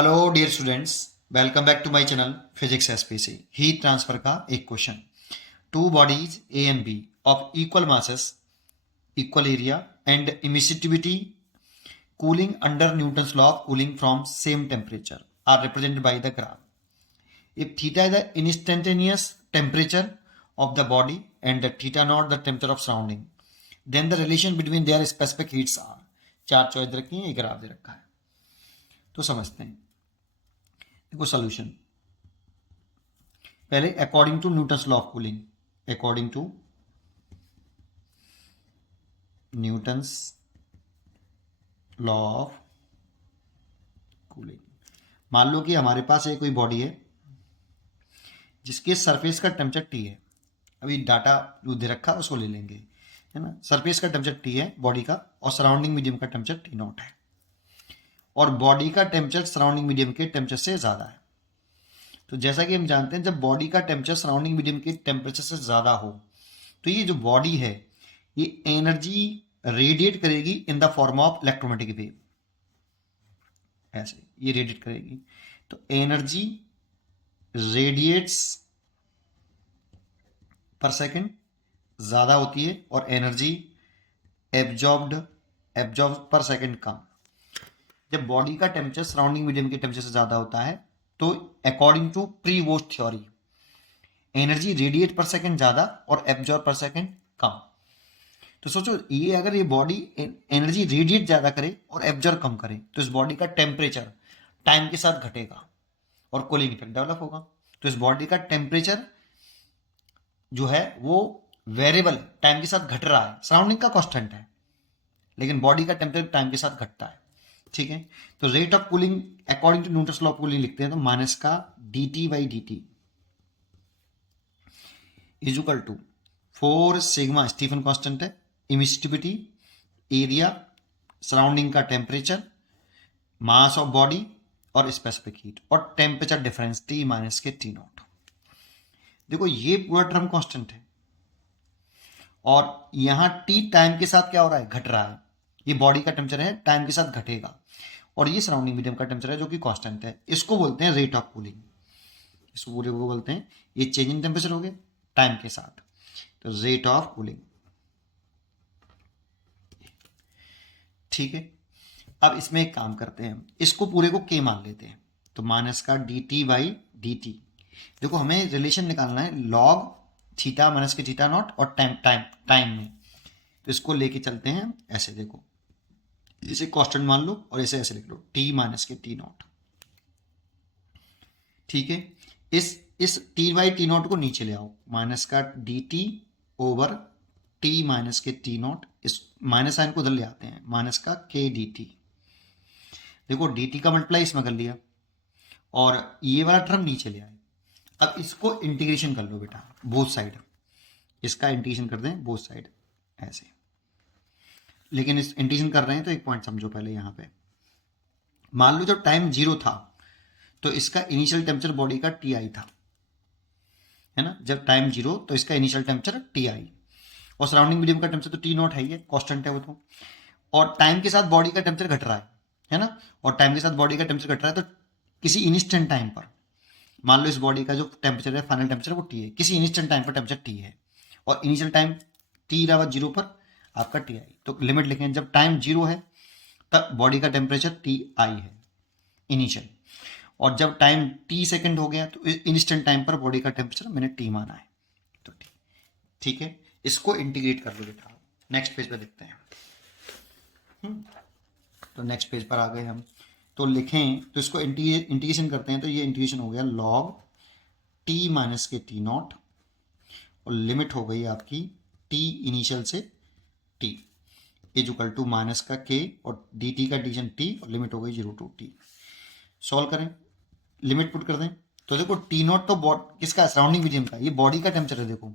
Hello dear students, welcome back to my channel physics SPC. Heat transfer का एक question. Two bodies A and B of equal masses, equal area and emissivity cooling under Newton's law of cooling from same temperature are represented by the graph. If theta is the instantaneous temperature of the body and the theta naught the temperature of surrounding, then the relation between their specific heats are। चार choice रखी है, एक graph दे रखा है, तो समझते हैं। देखो सॉल्यूशन, पहले according to Newton's law of cooling, according to Newton's law of cooling. मान लो कि हमारे पास एक कोई बॉडी है जिसके सरफेस का टेम्परेचर टी है। अभी डाटा जो दे रखा है उसको ले लेंगे, है ना। सरफेस का टेम्परेचर टी है बॉडी का, और सराउंडिंग मीडियम का टेम्परेचर टी नॉट है, और बॉडी का टेम्परेचर सराउंडिंग मीडियम के टेम्परेचर से ज़्यादा है। तो जैसा कि हम जानते हैं, जब बॉडी का टेम्परेचर सराउंडिंग मीडियम के टेम्परेचर से ज़्यादा हो तो ये जो बॉडी है ये एनर्जी रेडिएट करेगी in the form of electromagnetic wave. ऐसे ये रेडिएट करेगी, तो एनर्जी रेडिएट्स पर सेकेंड ज़्यादा होती है और एनर्जी एब्जॉर्ब पर सेकेंड कम। जब बॉडी का टेम्परेचर सराउंडिंग मीडियम के टेम्परेचर से ज़्यादा होता है तो according to Prevost theory energy radiate per second ज़्यादा और एब्जॉर्ब पर सेकेंड कम। तो सोचो, ये अगर ये बॉडी एनर्जी रेडिएट ज़्यादा करे और एब्जॉर्ब कम करे तो इस बॉडी का टेम्परेचर टाइम के साथ घटेगा और कूलिंग इफेक्ट डेवलप होगा। तो इस बॉडी का टेम्परेचर जो है वो वेरिएबल टाइम के साथ घट रहा है, सराउंडिंग का कांस्टेंट है, लेकिन बॉडी का टेम्परेचर टाइम के साथ घटता है। ठीक है, तो rate of cooling according to Newton's law of cooling लिखते हैं तो माइनस का dt by dt is equal to 4 sigma Stefan constant है, इमिसिटिविटी, एरिया, सराउंडिंग का टेम्परेचर, मास ऑफ बॉडी और स्पेसिफिक हीट, और टेम्परेचर डिफरेंस T माइनस के T nought. देखो ये पूरा टर्म कांस्टेंट है और यहां T टाइम के साथ क्या हो रहा है, घट रहा है। ये बॉडी का टेम्परेचर है, टाइम के साथ घटेगा, और ये सराउंडिंग मीडियम का टेम्परेचर है जो कि कांस्टेंट है। इसको बोलते हैं रेट ऑफ कूलिंग। इस पूरे को बोलते हैं, ये चेंज इन टेम्परेचर हो गया टाइम के साथ, तो रेट ऑफ कूलिंग। ठीक है, अब इसमें एक काम करते हैं, इसको पूरे को के मान लेते हैं, तो माइनस का dt बाई dt। देखो हमें रिलेशन निकालना है लॉग थीटा माइनस के थीटा नॉट और टाइम में, तो इसको लेके चलते हैं ऐसे। देखो इसे कांस्टेंट मान लो और इसे ऐसे लिख लो, t माइनस के टी नॉट। ठीक है, इस t बाई टी नॉट को नीचे ले आओ, माइनस का dt ओवर t माइनस के टी नॉट। इस माइनस साइन को उधर ले आते हैं, माइनस का k dt। देखो dt का मल्टीप्लाई इसमें कर लिया और ये वाला टर्म नीचे ले आए। अब इसको इंटीग्रेशन कर लो बेटा बोथ साइड, इसका इंटीग्रेशन कर दें बोथ साइड ऐसे। लेकिन इस इंटीग्रेशन कर रहे हैं तो एक पॉइंट समझो पहले। यहाँ पे मान लो जब टाइम 0 था तो इसका इनिशियल टेम्परेचर बॉडी का Ti था, है ना। जब टाइम 0 तो इसका इनिशियल टेम्परेचर Ti, और सराउंडिंग मीडियम का टेम्परेचर तो T नॉट है, ये कांस्टेंट है वो तो। और टाइम के साथ बॉडी का टेम्परेचर घट रहा है ना। और टाइम के साथ बॉडी का टेम्परेचर घट रहा है तो किसी इंस्टेंट टाइम पर, मान लो इस बॉडी का जो टेम्परेचर है फाइनल टेम्परेचर वो T है, किसी इंस्टेंट टाइम पर टेम्परेचर T है और इनिशियल टाइम T इलावा 0 पर आपका Ti। तो लिमिट लिखें, जब टाइम 0 है तब बॉडी का टेम्परेचर Ti है इनिशियल, और जब टाइम T सेकेंड हो गया तो इंस्टेंट टाइम पर बॉडी का टेम्परेचर मैंने T माना है, तो ठीक है। इसको इंटीग्रेट कर लो बेटा, नेक्स्ट पेज पर देखते हैं। तो नेक्स्ट पेज पर आ गए हम, तो लिखें, तो इसको इंटीग्रेशन करते हैं तो ये इंटीग्रेशन हो गया लॉग t माइनस के टी नॉट, और लिमिट हो गई आपकी t इनिशियल से t is equal to minus का k और dt का डिवीजन t, और लिमिट हो गई 0 टू t। सॉल्व करें, लिमिट पुट कर दें, तो देखो टी नॉट तो किसका, सराउंडिंग मीडियम का, ये बॉडी का टेम्परेचर है। देखो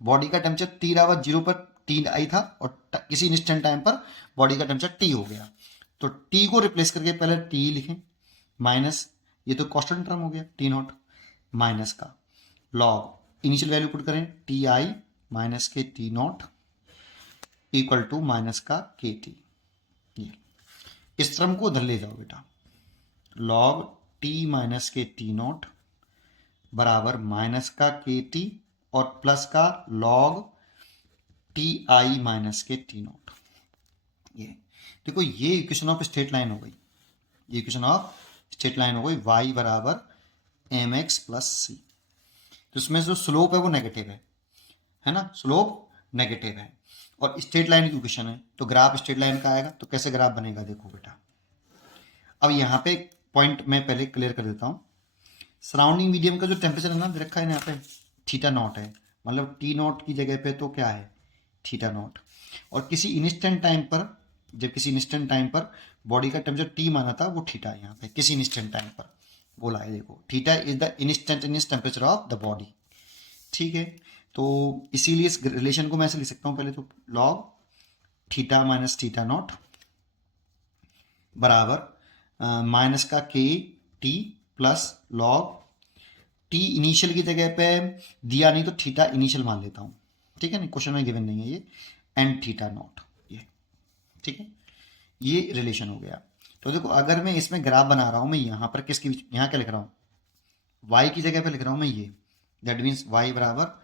बॉडी का टेम्परेचर T बराबर 0 पर Ti था और किसी इंस्टेंट टाइम पर बॉडी का टेम्परेचर T हो गया, तो T को रिप्लेस करके पहले T लिखें माइनस, ये तो कांस्टेंट टर्म हो गया T नॉट, माइनस का लॉग इनिशियल वैल्यू पुट करें Ti माइनस के T nought equal to minus का KT। ये इस टर्म को उधर ले जाओ बेटा, लॉग टी माइनस के टी नॉट बराबर माइनस का के टी और प्लस का लॉग टी आई माइनस के टी नॉट। ये देखो, ये इक्वेशन ऑफ स्ट्रेट लाइन हो गई, ये इक्वेशन ऑफ स्ट्रेट लाइन हो गई y बराबर एम एक्स प्लस सी। तो इसमें जो स्लोप है वो नेगेटिव है ना, स्लोप नेगेटिव है और स्ट्रेट लाइन की इक्वेशन है, तो ग्राफ स्ट्रेट लाइन का आएगा। तो कैसे ग्राफ बनेगा देखो बेटा, अब यहाँ पे पॉइंट मैं पहले क्लियर कर देता हूँ। सराउंडिंग मीडियम का जो टेम्परेचर है ना रखा है यहाँ पे थीटा नॉट है, मतलब टी नॉट की जगह पे तो क्या है थीटा नॉट। और किसी इंस्टेंट टाइम पर, जब किसी इंस्टेंट टाइम पर बॉडी का टेम्परेचर टी माना था वो थीटा है यहाँ पे किसी इंस्टेंट टाइम पर बोला है। देखो theta is the instantaneous temperature of the body, ठीक है। तो इसीलिए इस रिलेशन को मैं ऐसे लिख सकता हूँ, पहले तो log theta minus theta not बराबर माइनस का के T plus log T initial की जगह पे दिया नहीं तो थीटा इनिशियल मान लेता हूँ, ठीक है ना, क्वेश्चन में गिवन नहीं है ये, एंड थीटा नॉट, ये ठीक है, ये रिलेशन हो गया। तो देखो अगर मैं इसमें ग्राफ बना रहा हूँ, मैं यहाँ पर किसकी, यहाँ क्या लिख रहा हूँ y की जगह पे लिख रहा हूँ मैं ये, दैट मीन्स y बराबर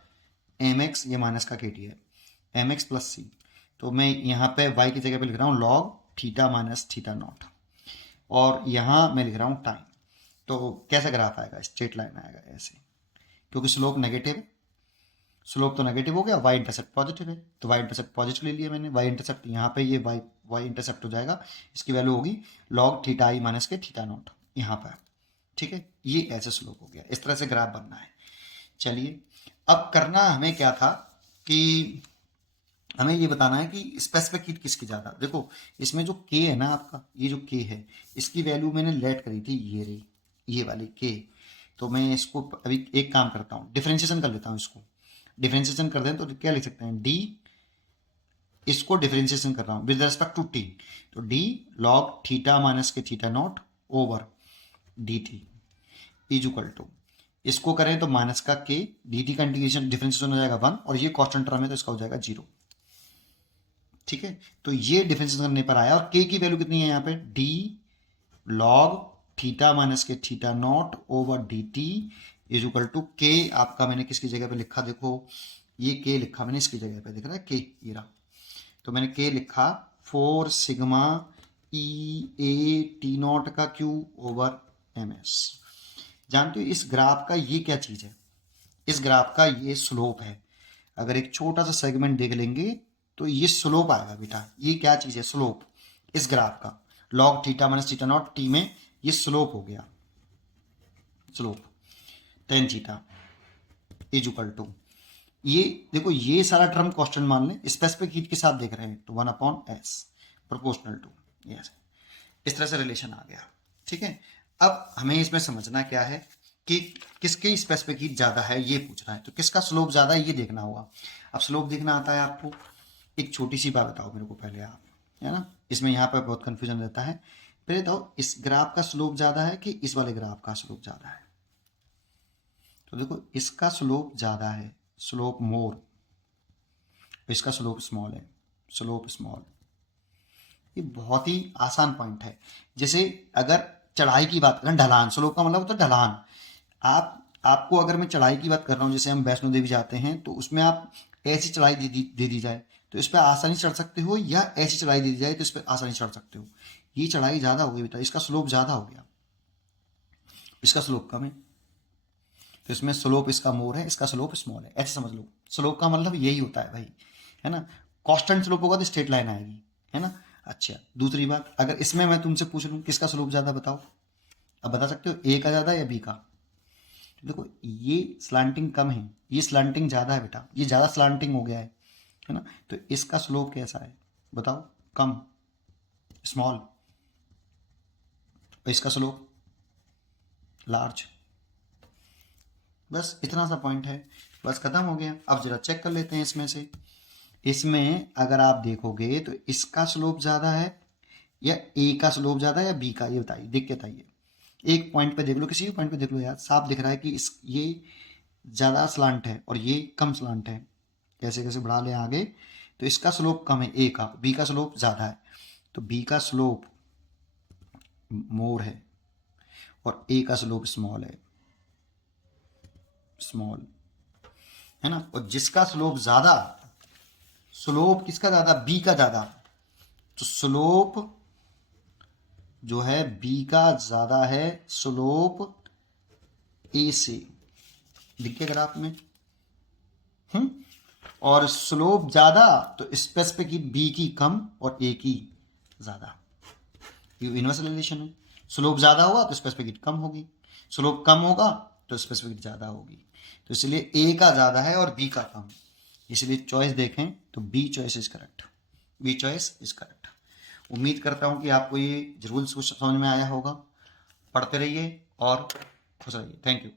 एम एक्स, ये माइनस का के टी है, एम एक्स प्लस सी। तो मैं यहाँ पे y की जगह पे लिख रहा हूँ log theta minus theta not और यहाँ मैं लिख रहा हूँ टाइम। तो कैसा ग्राफ आएगा, स्ट्रेट लाइन आएगा ऐसे, क्योंकि स्लोप नेगेटिव है, स्लोप तो नेगेटिव हो गया, वाई इंटरसेप्ट पॉजिटिव है तो वाई इंटरसेप्ट पॉजिटिव ले लिया मैंने, वाई इंटरसेप्ट यहाँ पे ये वाई इंटरसेप्ट हो जाएगा, इसकी वैल्यू होगी लॉग थीटा आई माइनस के थीटा नॉट यहाँ पर, ठीक है। ये ऐसे स्लोप हो गया, इस तरह से ग्राफ बनना है। चलिए अब करना हमें क्या था कि हमें ये बताना है कि स्पेसिफिक हीट किसकी ज़्यादा। देखो इसमें जो के है ना आपका, ये जो के है इसकी वैल्यू मैंने लेट करी थी, ये रही ये वाली के। तो मैं इसको अभी एक काम करता हूँ, डिफरेंशिएशन कर लेता हूँ, इसको डिफरेंशिएशन कर दें तो क्या लिख सकते हैं डी, इसको डिफरेंशिएशन कर रहा हूँ विद रेस्पेक्ट टू टी, तो डी लॉग थीटा माइनस के theta nought over D T is equal to, इसको करें तो माइनस का के डी टी का इंटीग्रेशन डिफरेंशिएशन हो जाएगा 1 और ये कांस्टेंट टर्म है तो इसका हो जाएगा 0, ठीक है। तो ये डिफरेंशिएशन करने पर आया और के की वैल्यू कितनी है यहाँ पे डी लॉग थीटा माइनस के theta nought over D T is equal to K, आपका मैंने किसकी जगह पे लिखा देखो, ये के लिखा मैंने इसकी जगह पे, दिख रहा है के, ये रहा। तो मैंने के लिखा 4 sigma E A T not का क्यू ओवर एम एस। जानते हो इस ग्राफ का ये क्या चीज़ है, इस ग्राफ का ये स्लोप है। अगर एक छोटा सा सेगमेंट देख लेंगे तो ये स्लोप आएगा बेटा, ये क्या चीज़ है स्लोप, इस ग्राफ का log theta minus theta nought T में ये स्लोप हो गया, slope tan theta is equal to, ये देखो ये सारा टर्म कांस्टेंट मान लें, स्पेसिफिक हीट के साथ देख रहे हैं तो 1/s प्रोपोर्शनल टू, यस इस तरह से रिलेशन आ गया, ठीक है। अब हमें इसमें समझना क्या है कि किसकी स्पेसिफिक हीट ज़्यादा है ये पूछना है, तो किसका स्लोप ज़्यादा है ये देखना होगा। अब स्लोप देखना आता है आपको, एक छोटी सी बात बताओ मेरे को पहले आप, है ना, इसमें यहाँ पर बहुत कन्फ्यूजन रहता है। पहले बताओ इस ग्राफ का स्लोप ज़्यादा है कि इस वाले ग्राफ का स्लोप ज़्यादा है। तो देखो इसका स्लोप ज़्यादा है, स्लोप मोर, इसका स्लोप स्मॉल है, स्लोप स्मॉल। ये बहुत ही आसान पॉइंट है। जैसे अगर चढ़ाई की बात करें, ढलान, स्लोप का मतलब होता है ढलान। आपको अगर मैं चढ़ाई की बात कर रहा हूँ, जैसे हम वैष्णो देवी जाते हैं तो उसमें आप ऐसी चढ़ाई दे दी जाए तो इस पर आसानी चढ़ सकते हो, या ऐसी चढ़ाई दे दी जाए तो इस पर आसानी चढ़ सकते हो। ये चढ़ाई ज़्यादा हो गई बेटा, इसका स्लोप ज़्यादा हो गया, इसका स्लोप कम है, तो इसमें स्लोप इसका मोर है, इसका स्लोप स्मॉल है, ऐसे समझ लो। स्लोप का मतलब यही होता है भाई, है ना, कांस्टेंट स्लोप होगा तो स्ट्रेट लाइन आएगी, है ना। अच्छा दूसरी बात, अगर इसमें मैं तुमसे पूछ लूँ किसका स्लोप ज़्यादा बताओ, अब बता सकते हो ए का ज़्यादा या बी का। तो देखो ये स्लांटिंग कम है, ये स्लांटिंग ज़्यादा है बेटा, ये ज़्यादा स्लांटिंग हो गया है ना। तो इसका स्लोप कैसा है बताओ, कम, स्मॉल, और इसका स्लोप लार्ज। बस इतना सा पॉइंट है, बस खत्म हो गया। अब जरा चेक कर लेते हैं इसमें से, इसमें अगर आप देखोगे तो इसका स्लोप ज़्यादा है या ए का स्लोप ज़्यादा है या बी का, ये बताइए, देख के बताइए। एक पॉइंट पे देख लो, किसी भी पॉइंट पे देख लो यार, साफ दिख रहा है कि इस ये ज़्यादा स्लांट है और ये कम स्लांट है। कैसे कैसे बढ़ा लें आगे, तो इसका स्लोप कम है ए का, बी का स्लोप ज़्यादा है, तो बी का स्लोप मोर है और ए का स्लोप स्मॉल है, स्मॉल है ना। और जिसका स्लोप ज्यादा, स्लोप किसका ज्यादा, बी का ज्यादा, तो स्लोप जो है बी का ज्यादा है, स्लोप ए से, दिख गया ग्राफ में। और स्लोप ज्यादा तो स्पेसिफिक बी की कम और ए की ज्यादा, ये इनवर्स रिलेशन है। स्लोप ज्यादा होगा तो स्पेसिफिक हीट कम होगी, स्लोप कम होगा तो स्पेसिफिक हीट ज्यादा होगी। तो इसलिए ए का ज्यादा है और बी का कम, इसलिए चॉइस देखें तो B choice is correct, B choice is correct. उम्मीद करता हूं कि आपको ये रूल्स कुछ समझ में आया होगा। पढ़ते रहिए और खुश रहिए। Thank you.